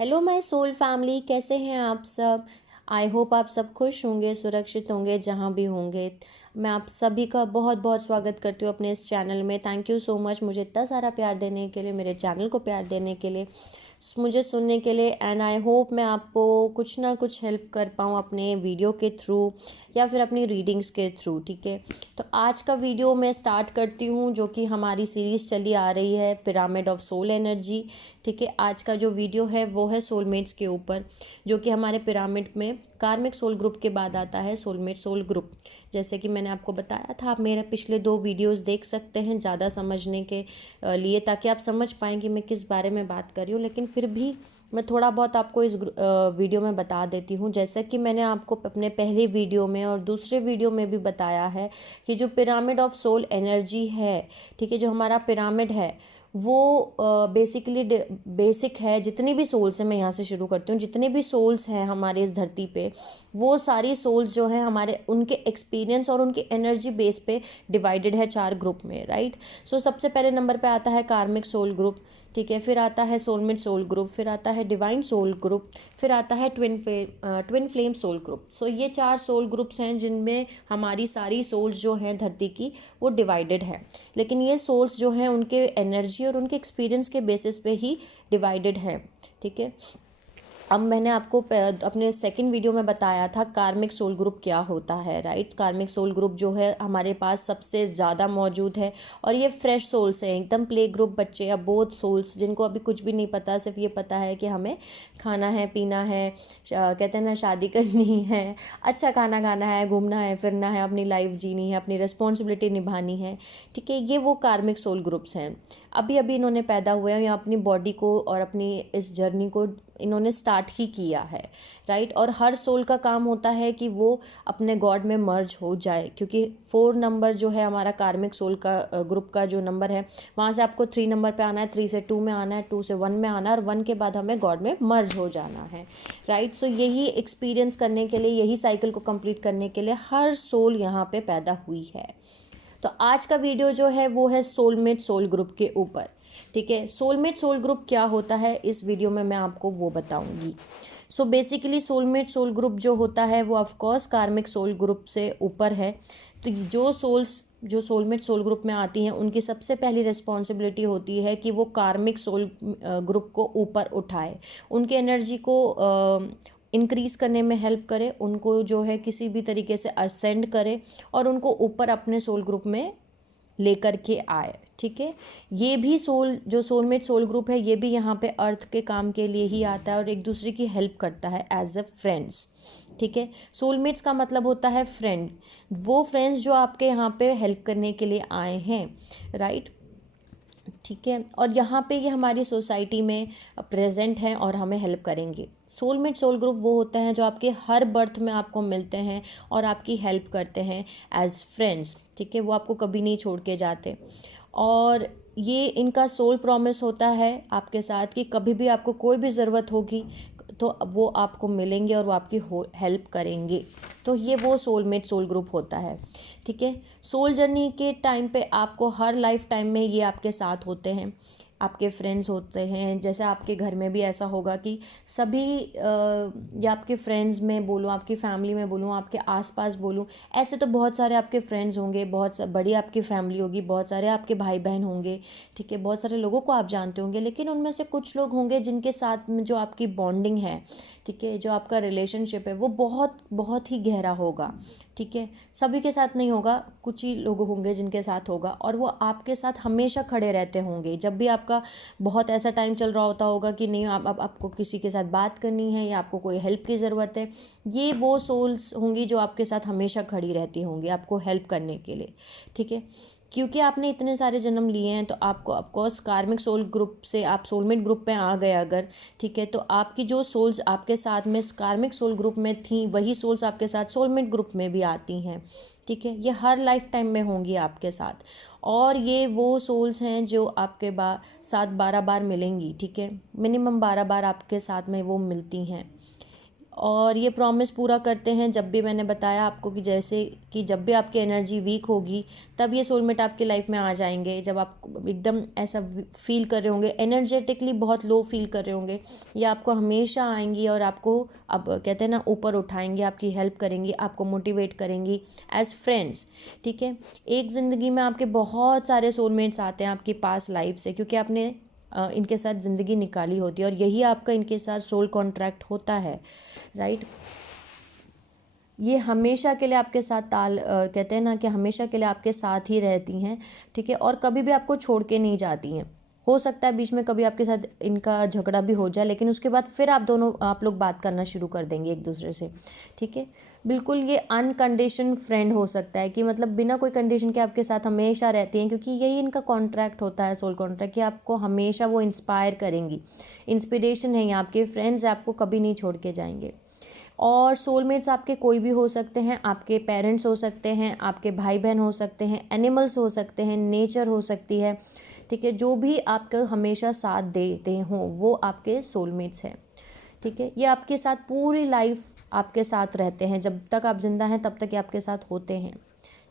Hello my soul family, कैसे हैं आप सब। आई होप आप सब खुश होंगे, सुरक्षित होंगे जहाँ भी होंगे। मैं आप सभी का बहुत बहुत स्वागत करती हूँ अपने इस चैनल में। थैंक यू सो मच मुझे इतना सारा प्यार देने के लिए, मेरे चैनल को प्यार देने के लिए, मुझे सुनने के लिए। एंड आई होप मैं आपको कुछ ना कुछ हेल्प कर पाऊँ अपने वीडियो के थ्रू या फिर अपनी रीडिंग्स के थ्रू। ठीक है, तो आज का वीडियो मैं स्टार्ट करती हूँ, जो कि हमारी सीरीज़ चली आ रही है पिरामिड ऑफ सोल एनर्जी। ठीक है, आज का जो वीडियो है वो है सोलमेट्स के ऊपर, जो कि हमारे पिरामिड में कार्मिक सोल ग्रुप के बाद आता है सोलमेट सोल ग्रुप। जैसे कि मैंने आपको बताया था, आप मेरे पिछले 2 वीडियोस देख सकते हैं ज़्यादा समझने के लिए, ताकि आप समझ पाएँ कि मैं किस बारे में बात कर रही हूँ। लेकिन फिर भी मैं थोड़ा बहुत आपको इस वीडियो में बता देती हूँ। जैसा कि मैंने आपको अपने पहले वीडियो में और दूसरे वीडियो में भी बताया है कि जो पिरामिड ऑफ सोल एनर्जी है, ठीक है, जो हमारा पिरामिड है वो बेसिकली बेसिक है। जितनी भी सोल्स हैं, मैं यहाँ से शुरू करती हूँ, जितने भी सोल्स हैं हमारे इस धरती पे, वो सारी सोल्स जो हैं हमारे, उनके एक्सपीरियंस और उनकी एनर्जी बेस पे डिवाइडेड है 4 ग्रुप में, राइट। सो सबसे पहले नंबर पे आता है कार्मिक सोल ग्रुप, ठीक है, फिर आता है सोलमेट सोल ग्रुप, फिर आता है डिवाइन सोल ग्रुप, फिर आता है ट्विन फ्लेम सोल ग्रुप। सो ये 4 सोल ग्रुप्स हैं जिनमें हमारी सारी सोल्स जो हैं धरती की वो डिवाइडेड है। लेकिन ये सोल्स जो हैं उनके एनर्जी और उनके एक्सपीरियंस के बेसिस पे ही डिवाइडेड हैं। ठीक है, अब मैंने आपको अपने सेकंड वीडियो में बताया था कार्मिक सोल ग्रुप क्या होता है, राइट। कार्मिक सोल ग्रुप जो है हमारे पास सबसे ज़्यादा मौजूद है, और ये फ्रेश सोल्स हैं, एकदम प्ले ग्रुप बच्चे या बोथ सोल्स, जिनको अभी कुछ भी नहीं पता, सिर्फ ये पता है कि हमें खाना है, पीना है, कहते हैं ना, शादी करनी है, अच्छा खाना खाना है, घूमना है, फिरना है, अपनी लाइफ जीनी है, अपनी रिस्पॉन्सिबिलिटी निभानी है। ठीक है, ये वो कार्मिक सोल ग्रुप्स हैं। अभी अभी इन्होंने पैदा हुए हैं, या अपनी बॉडी को और अपनी इस जर्नी को इन्होंने स्टार्ट ही किया है, राइट। और हर सोल का काम होता है कि वो अपने गॉड में मर्ज हो जाए, क्योंकि 4 नंबर जो है हमारा कार्मिक सोल का ग्रुप का जो नंबर है, वहाँ से आपको 3 नंबर पे आना है, 3 से 2 में आना है, 2 से 1 में आना है, और 1 के बाद हमें गॉड में मर्ज हो जाना है, राइट। सो यही एक्सपीरियंस करने के लिए, यही साइकिल को कंप्लीट करने के लिए हर सोल यहाँ पे पैदा हुई है। तो आज का वीडियो जो है वो है सोलमेट सोल ग्रुप के ऊपर। ठीक है, सोलमेट सोल ग्रुप क्या होता है इस वीडियो में मैं आपको वो बताऊंगी। So basically soulmate soul group जो होता है वो ऑफकोर्स कार्मिक सोल ग्रुप से ऊपर है। तो जो सोल्स जो सोलमेट सोल ग्रुप में आती हैं, उनकी सबसे पहली रिस्पॉन्सिबिलिटी होती है कि वो कार्मिक सोल ग्रुप को ऊपर उठाए, उनकी एनर्जी को इंक्रीज़ करने में हेल्प करे, उनको जो है किसी भी तरीके से असेंड करे, और उनको ऊपर अपने सोल ग्रुप में लेकर के आए। ठीक है, ये भी सोल जो सोलमेट सोल ग्रुप है, ये भी यहाँ पे अर्थ के काम के लिए ही आता है और एक दूसरे की हेल्प करता है एज अ फ्रेंड्स। ठीक है, सोलमेट्स का मतलब होता है फ्रेंड, वो फ्रेंड्स जो आपके यहाँ पे हेल्प करने के लिए आए हैं, राइट। ठीक है, और यहाँ पे ये हमारी सोसाइटी में प्रेजेंट हैं और हमें हेल्प करेंगे। सोलमेट सोल ग्रुप वो होते हैं जो आपके हर बर्थ में आपको मिलते हैं और आपकी हेल्प करते हैं एज फ्रेंड्स। ठीक है, वो आपको कभी नहीं छोड़ के जाते, और ये इनका सोल प्रॉमिस होता है आपके साथ कि कभी भी आपको कोई भी ज़रूरत होगी तो वो आपको मिलेंगे और वो आपकी हेल्प करेंगे। तो ये वो सोलमेट सोल ग्रुप होता है। ठीक है, सोल जर्नी के टाइम पे आपको हर लाइफ टाइम में ये आपके साथ होते हैं, आपके फ्रेंड्स होते हैं। जैसे आपके घर में भी ऐसा होगा कि सभी या आपके फ्रेंड्स में बोलूँ, आपकी फैमिली में बोलूँ, आपके आसपास बोलूँ, ऐसे तो बहुत सारे आपके फ्रेंड्स होंगे, बहुत बड़ी आपकी फैमिली होगी, बहुत सारे आपके भाई बहन होंगे। ठीक है, बहुत सारे लोगों को आप जानते होंगे, लेकिन उनमें से कुछ लोग होंगे जिनके साथ में जो आपकी बॉन्डिंग है, ठीक है, जो आपका रिलेशनशिप है, वो बहुत बहुत ही गहरा होगा। ठीक है, सभी के साथ नहीं होगा, कुछ ही लोग होंगे जिनके साथ होगा, और वो आपके साथ हमेशा खड़े रहते होंगे। जब भी आपका बहुत ऐसा टाइम चल रहा होता होगा कि नहीं, आप आपको किसी के साथ बात करनी है या आपको कोई हेल्प की ज़रूरत है, ये वो सोल्स होंगी जो आपके साथ हमेशा खड़ी रहती होंगी आपको हेल्प करने के लिए। ठीक है, क्योंकि आपने इतने सारे जन्म लिए हैं, तो आपको ऑफकोर्स कार्मिक सोल ग्रुप से आप सोलमेट ग्रुप में आ गए अगर, ठीक है, तो आपकी जो सोल्स आपके साथ में कार्मिक सोल ग्रुप में थी, वही सोल्स आपके साथ सोलमेट ग्रुप में भी आती हैं। ठीक है, ये हर लाइफ टाइम में होंगी आपके साथ, और ये वो सोल्स हैं जो आपके साथ 12 बार मिलेंगी। ठीक है, मिनिमम 12 बार आपके साथ में वो मिलती हैं। और ये प्रॉमिस पूरा करते हैं। जब भी मैंने बताया आपको कि जैसे कि जब भी आपकी एनर्जी वीक होगी तब ये सोलमेट आपके लाइफ में आ जाएंगे। जब आप एकदम ऐसा फील कर रहे होंगे, एनर्जेटिकली बहुत लो फील कर रहे होंगे, ये आपको हमेशा आएंगी और आपको, अब कहते हैं ना, ऊपर उठाएंगी, आपकी हेल्प करेंगी, आपको मोटिवेट करेंगी एज फ्रेंड्स। ठीक है, एक ज़िंदगी में आपके बहुत सारे सोलमेट्स आते हैं आपकी पास लाइफ से, क्योंकि आपने इनके साथ ज़िंदगी निकाली होती है और यही आपका इनके साथ सोल कॉन्ट्रैक्ट होता है, राइट। ये हमेशा के लिए आपके साथ कहते हैं ना कि हमेशा के लिए आपके साथ ही रहती हैं। ठीक है, और कभी भी आपको छोड़ के नहीं जाती हैं। हो सकता है बीच में कभी आपके साथ इनका झगड़ा भी हो जाए, लेकिन उसके बाद फिर आप लोग बात करना शुरू कर देंगे एक दूसरे से। ठीक है, बिल्कुल ये अनकंडीशन फ्रेंड हो सकता है कि मतलब बिना कोई कंडीशन के आपके साथ हमेशा रहती हैं, क्योंकि यही इनका कॉन्ट्रैक्ट होता है, सोल कॉन्ट्रैक्ट, कि आपको हमेशा वो इंस्पायर करेंगी। इंस्पिरेशन है ये आपके फ्रेंड्स, आपको कभी नहीं छोड़ के जाएंगे। और सोलमेट्स आपके कोई भी हो सकते हैं, आपके पेरेंट्स हो सकते हैं, आपके भाई बहन हो सकते हैं, एनिमल्स हो सकते हैं, नेचर हो सकती है। ठीक है, जो भी आपका हमेशा साथ देते हों वो आपके सोलमेट्स हैं। ठीक है, ये आपके साथ पूरी लाइफ आपके साथ रहते हैं। जब तक आप जिंदा हैं तब तक ये आपके साथ होते हैं,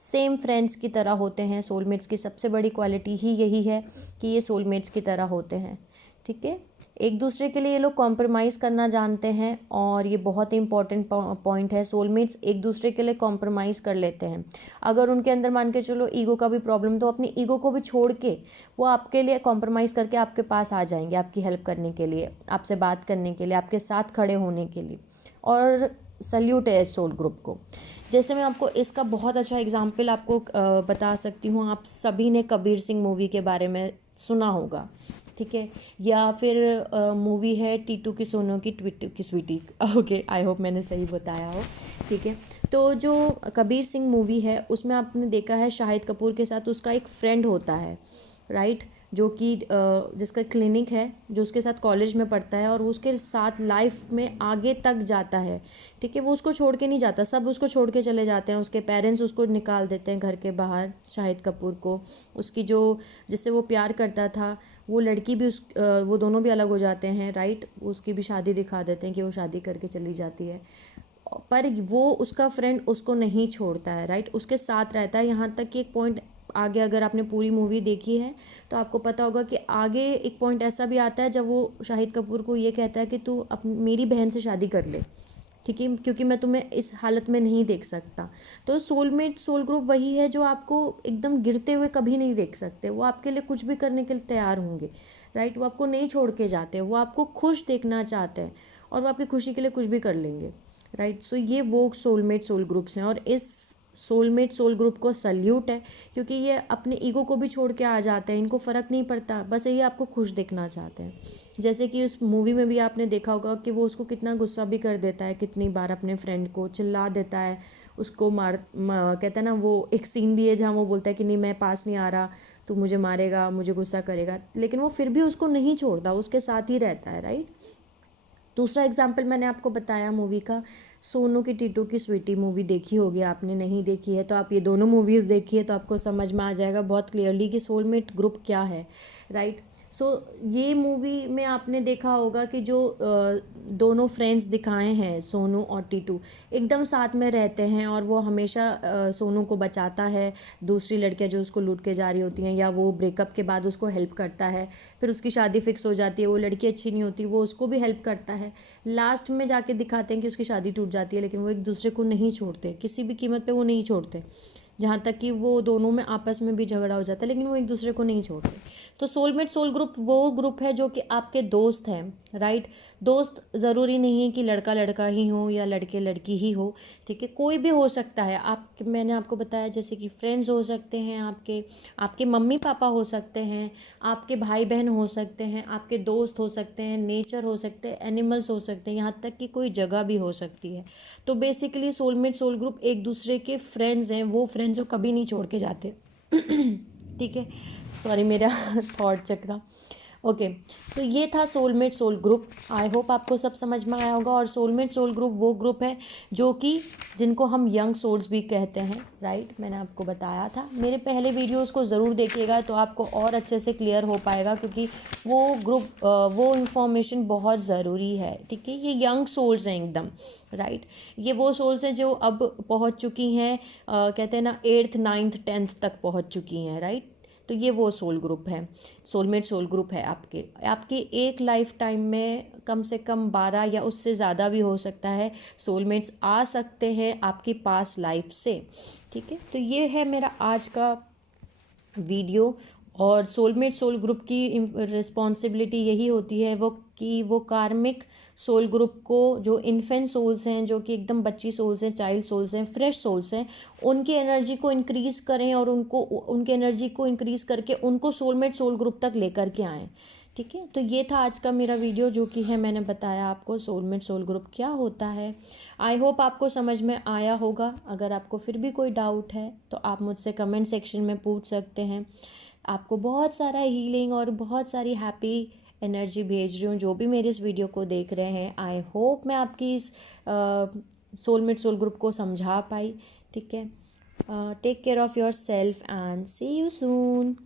सेम फ्रेंड्स की तरह होते हैं। सोलमेट्स की सबसे बड़ी क्वालिटी ही यही है कि ये सोलमेट्स की तरह होते हैं। ठीक है, एक दूसरे के लिए ये लोग कॉम्प्रोमाइज़ करना जानते हैं और ये बहुत ही इंपॉर्टेंट पॉइंट है। सोलमेट्स एक दूसरे के लिए कॉम्प्रोमाइज़ कर लेते हैं। अगर उनके अंदर मान के चलो ईगो का भी प्रॉब्लम, तो अपनी ईगो को भी छोड़ के वो आपके लिए कॉम्प्रोमाइज़ करके आपके पास आ जाएंगे, आपकी हेल्प करने के लिए, आपसे बात करने के लिए, आपके साथ खड़े होने के लिए। और सल्यूट है इस सोल ग्रुप को। जैसे मैं आपको इसका बहुत अच्छा एग्जाम्पल आपको बता सकती हूँ। आप सभी ने कबीर सिंह मूवी के बारे में सुना होगा। ठीक है, या फिर मूवी है टीटू की सोनू की ट्विटू की स्वीटी। ओके, आई होप मैंने सही बताया हो। ठीक है, तो जो कबीर सिंह मूवी है उसमें आपने देखा है शाहिद कपूर के साथ उसका एक फ्रेंड होता है, राइट, जो कि जिसका क्लिनिक है, जो उसके साथ कॉलेज में पढ़ता है और वो उसके साथ लाइफ में आगे तक जाता है। ठीक है, वो उसको छोड़ के नहीं जाता, सब उसको छोड़ के चले जाते हैं। उसके पेरेंट्स उसको निकाल देते हैं घर के बाहर, शाहिद कपूर को। उसकी जो, जिससे वो प्यार करता था, वो लड़की भी वो दोनों भी अलग हो जाते हैं, राइट। उसकी भी शादी दिखा देते हैं कि वो शादी करके चली जाती है, पर वो उसका फ्रेंड उसको नहीं छोड़ता है, राइट, उसके साथ रहता है। यहाँ तक कि एक पॉइंट आगे, अगर आपने पूरी मूवी देखी है तो आपको पता होगा कि आगे एक पॉइंट ऐसा भी आता है जब वो शाहिद कपूर को ये कहता है कि तू मेरी बहन से शादी कर ले, ठीक है, क्योंकि मैं तुम्हें इस हालत में नहीं देख सकता। तो सोलमेट, सोल ग्रुप वही है जो आपको एकदम गिरते हुए कभी नहीं देख सकते। वो आपके लिए कुछ भी करने के लिए तैयार होंगे, राइट। वो आपको नहीं छोड़ के जाते, वो आपको खुश देखना चाहते हैं और वो आपकी खुशी के लिए कुछ भी कर लेंगे, राइट। सो ये वो सोलमेट सोल ग्रुप्स हैं और इस सोलमेट सोल ग्रुप को सल्यूट है, क्योंकि ये अपने ईगो को भी छोड़ के आ जाते हैं। इनको फ़र्क नहीं पड़ता, बस ये आपको खुश देखना चाहते हैं। जैसे कि उस मूवी में भी आपने देखा होगा कि वो उसको कितना गुस्सा भी कर देता है, कितनी बार अपने फ्रेंड को चिल्ला देता है, उसको कहता है ना, वो एक सीन भी है जहाँ वो बोलता है कि नहीं, मैं पास नहीं आ रहा, तू मुझे मारेगा, मुझे गुस्सा करेगा, लेकिन वो फिर भी उसको नहीं छोड़ता, उसके साथ ही रहता है, राइट। दूसरा एग्जाम्पल मैंने आपको बताया मूवी का, सोनू की टीटू की स्वीटी मूवी देखी होगी आपने। नहीं देखी है तो आप ये दोनों मूवीज़ देखिए तो आपको समझ में आ जाएगा बहुत क्लियरली कि सोलमेट ग्रुप क्या है, राइट। सो ये मूवी में आपने देखा होगा कि जो दोनों फ्रेंड्स दिखाए हैं, सोनू और टीटू, एकदम साथ में रहते हैं और वो हमेशा सोनू को बचाता है दूसरी लड़कियां जो उसको लूट के जा रही होती हैं, या वो ब्रेकअप के बाद उसको हेल्प करता है, फिर उसकी शादी फिक्स हो जाती है, वो लड़की अच्छी नहीं होती, वो उसको भी हेल्प करता है। लास्ट में जाके दिखाते हैं कि उसकी शादी टूट जाती है, लेकिन वो एक दूसरे को नहीं छोड़ते, किसी भी कीमत पे वो नहीं छोड़ते, जहाँ तक कि वो दोनों में आपस में भी झगड़ा हो जाता है, लेकिन वो एक दूसरे को नहीं छोड़ते। तो सोलमेट सोल ग्रुप वो ग्रुप है जो कि आपके दोस्त हैं, राइट। दोस्त ज़रूरी नहीं है कि लड़का लड़का ही हो या लड़के लड़की ही हो, ठीक है, कोई भी हो सकता है। मैंने आपको बताया जैसे कि फ्रेंड्स हो सकते हैं, आपके मम्मी पापा हो सकते हैं, आपके भाई बहन हो सकते हैं, आपके दोस्त हो सकते हैं, नेचर हो सकते हैं, एनिमल्स हो सकते हैं, यहाँ तक कि कोई जगह भी हो सकती है। तो बेसिकली सोलमेट सोल ग्रुप एक दूसरे के फ्रेंड्स हैं, वो फ्रेंड्स जो कभी नहीं छोड़ के जाते। ठीक है, सॉरी मेरा थॉट चक्रा। ओके, सो ये था soulmate soul group. I hope आपको सब समझ में आया होगा। और सोलमेट सोल ग्रुप वो ग्रुप है जो कि जिनको हम यंग सोल्स भी कहते हैं, राइट। मैंने आपको बताया था, मेरे पहले वीडियोस को ज़रूर देखिएगा तो आपको और अच्छे से क्लियर हो पाएगा, क्योंकि वो ग्रुप वो इन्फॉर्मेशन बहुत ज़रूरी है, ठीक है। ये यंग सोल्स हैं एकदम, राइट। ये वो सोल्स हैं जो अब पहुंच चुकी हैं, कहते हैं ना 8th 9th 10th तक पहुंच चुकी हैं, राइट। तो ये वो सोल ग्रुप है, सोलमेट सोल ग्रुप है। आपके एक लाइफ टाइम में कम से कम 12 या उससे ज़्यादा भी हो सकता है सोलमेट्स आ सकते हैं आपकी पास लाइफ से, ठीक है। तो ये है मेरा आज का वीडियो। और सोलमेट सोल ग्रुप की रिस्पॉन्सिबिलिटी यही होती है वो कार्मिक सोल ग्रुप को, जो इन्फेंट सोल्स हैं, जो कि एकदम बच्ची सोल्स हैं, चाइल्ड सोल्स हैं, फ्रेश सोल्स हैं, उनकी एनर्जी को इंक्रीज़ करें और उनकी एनर्जी को इंक्रीज़ करके उनको सोलमेट सोल ग्रुप तक लेकर के आएँ, ठीक है। तो ये था आज का मेरा वीडियो, जो कि है मैंने बताया आपको सोलमेट सोल ग्रुप क्या होता है। आई होप आपको समझ में आया होगा। अगर आपको फिर भी कोई डाउट है तो आप मुझसे कमेंट सेक्शन में पूछ सकते हैं। आपको बहुत सारा हीलिंग और बहुत सारी हैप्पी एनर्जी भेज रही हूँ जो भी मेरे इस वीडियो को देख रहे हैं। आई होप मैं आपकी इस सोलमेट सोल ग्रुप को समझा पाई, ठीक है। Take care of yourself and see you soon.